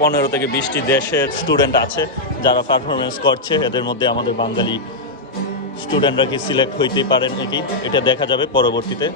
15 থেকে 20টি দেশের স্টুডেন্ট আছে যারা পারফরমেন্স করছে। এদের মধ্যে আমাদের বাঙালি স্টুডেন্টরা কি সিলেক্ট হইতেই পারেন নাকি এটা দেখা যাবে পরবর্তীতে।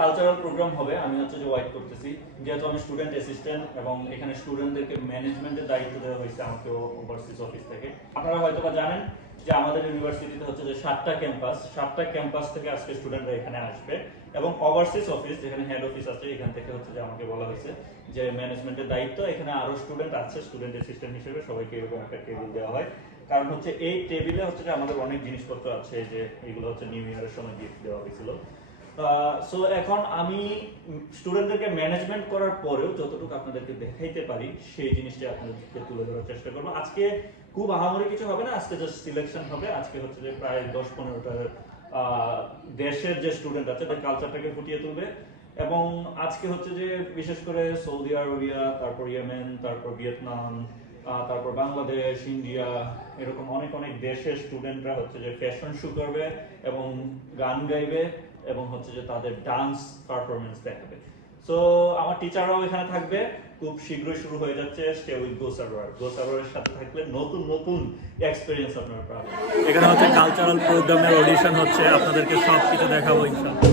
কালচারাল প্রোগ্রাম হবে, আমি হচ্ছে যে ওয়াইট করতেছি, যেহেতু আমি স্টুডেন্ট অ্যাসিস্ট্যান্ট এবং এখানে স্টুডেন্টদেরকে ম্যানেজমেন্টের দায়িত্ব দেওয়া হয়েছে আমাকে ওভারসিজ অফিস থেকে। আপনারা হয়তো বা জানেন যে আমাদের ইউনিভার্সিটিতে হচ্ছে যে 7টা ক্যাম্পাস থেকে আজকে স্টুডেন্টরা এখানে আসবে এবং ওভারসিজ অফিস যেখানে হেড অফিস আছে এখান থেকে হচ্ছে যে আমাকে বলা হয়েছে যে ম্যানেজমেন্টের দায়িত্ব, এখানে আরো স্টুডেন্ট আছে, স্টুডেন্ট অ্যাসিস্ট্যান্ট হিসেবে সবাইকে এরকম একটা টেবিল দেওয়া হয়। কারণ হচ্ছে এই টেবিলে হচ্ছে যে আমাদের অনেক জিনিসপত্র আছে যে এগুলো হচ্ছে নিউ ইয়ারের সময় গিফট দেওয়া হয়েছিল। সো এখন আমি স্টুডেন্টদেরকে ম্যানেজমেন্ট করার পরেও যতটুকু আপনাদেরকে দেখাইতে পারি সেই জিনিসটা আপনাদেরকে তুলে ধরার চেষ্টা করবো। আজকে খুব আহামরি কিছু হবে না, আজকে জাস্ট সিলেকশন হবে। আজকে হচ্ছে যে প্রায় 10-15টা দেশের যে স্টুডেন্ট আছে তাদের কালচারটাকে ফুটিয়ে তুলবে এবং আজকে হচ্ছে যে বিশেষ করে সৌদি আরবিয়া, তারপর ইয়েমেন, তারপর ভিয়েতনাম, তারপর বাংলাদেশ, ইন্ডিয়া, এরকম অনেক দেশের স্টুডেন্টরা হচ্ছে যে ফ্যাশন শো করবে এবং গান গাইবে এবং হচ্ছে যে তাদের ডান্স পারফরমেন্স দেখাবে। সো আমার টিচাররাও এখানে থাকবে, খুব শীঘ্রই শুরু হয়ে যাচ্ছে স্টে উইথ গো সার্ভারের সাথে থাকলে নতুন এক্সপেরিয়েন্স আপনারা পাবেন। এখানে হচ্ছে কালচারাল প্রোগ্রামের অডিশন হচ্ছে, আপনাদেরকে সব কিছু দেখাবো ইনশাআল্লাহ।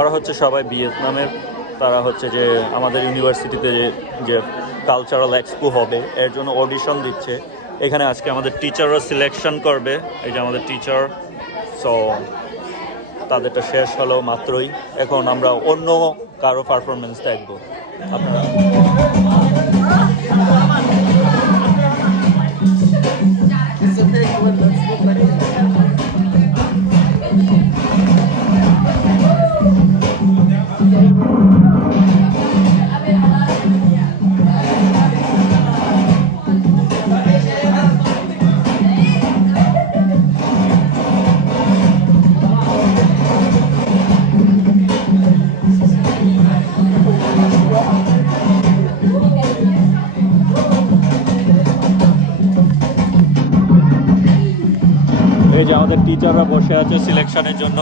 ওরা হচ্ছে সবাই ভিয়েতনামের তারা হচ্ছে যে আমাদের ইউনিভার্সিটিতে যে কালচারাল এক্সপো হবে এর জন্য অডিশন দিচ্ছে। এখানে আজকে আমাদের টিচাররা সিলেকশন করবে, এই যে আমাদের টিচার। সো তাদেরটা শেষ হলো মাত্রই, এখন আমরা অন্য কারো পারফরমেন্স দেখবো। আপনারা এই যে আমাদের টিচাররা বসে আছে সিলেকশনের জন্য।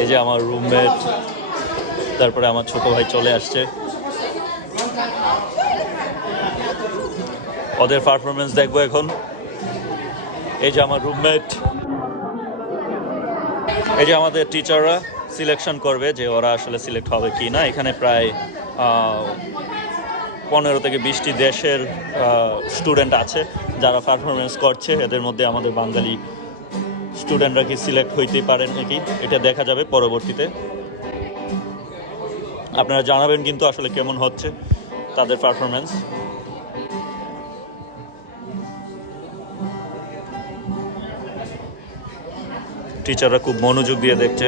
এই যে আমার রুমমেট, তারপরে আমার ছোট ভাই চলে আসছে। ওদের পারফরমেন্স দেখবো এখন। এই যে আমার রুমমেট, এই যে আমাদের টিচাররা সিলেকশন করবে যে ওরা আসলে সিলেক্ট হবে কি না। এখানে প্রায় 15 থেকে 20টি দেশের স্টুডেন্ট আছে যারা পারফরমেন্স করছে। এদের মধ্যে আমাদের বাঙালি স্টুডেন্টরা কি সিলেক্ট হইতেই পারেন নাকি এটা দেখা যাবে পরবর্তীতে। আপনারা জানাবেন কিন্তু আসলে কেমন হচ্ছে তাদের পারফরমেন্স। টিচাররা খুব মনোযোগ দিয়ে দেখছে।